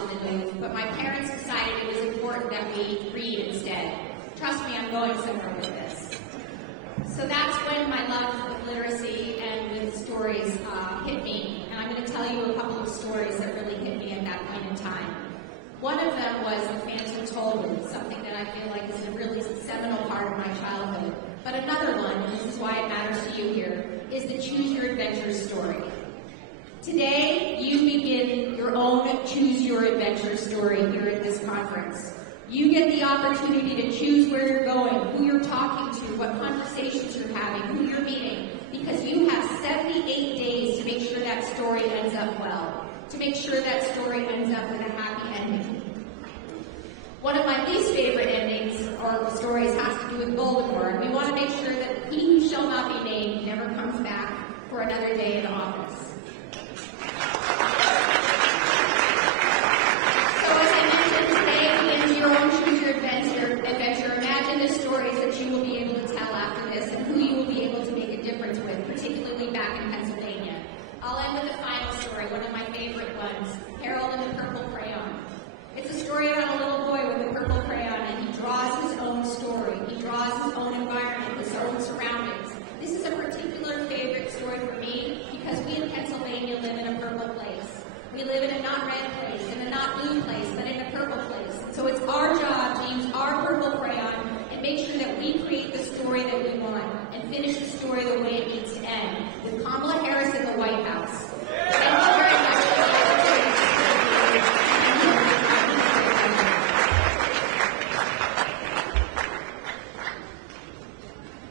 in the news, but my parents decided it was important that we read instead. Trust me, I'm going somewhere with this. So that's when my love of literacy and with stories hit me. And I'm going to tell you a couple of stories that really hit me at that point in time. One of them was The Phantom Told Me, something that I feel like is a really seminal part of my childhood. But another one, and this is why it matters to you here, is the Choose Your Adventure story. Today, you begin your own Choose Your Adventure story here at this conference. You get the opportunity to choose where you're going, who you're talking to, what conversations you're having, who you're meeting, because you have 78 days to make sure that story ends up well, to make sure that story ends up with a happy ending. One of my least favorite endings or stories has to do with Voldemort. We want to make sure that he who shall not be named never comes back for another day in office. Your own Choose Your Adventure. Imagine the stories that you will be able to tell after this and who you will be able to make a difference with, particularly back in Pennsylvania. I'll end with the final story, one of my favorite ones, Harold and the Purple Crayon. It's a story about a little boy with a purple crayon, and he draws his own story. He draws his own environment, his own surroundings. This is a particular favorite story for me because we in Pennsylvania live in a purple place. We live in a not red place, in a not blue place, but in a purple place. So it's our job to use our purple crayon and make sure that we create the story that we want and finish the story the way it needs to end. With Kamala Harris in the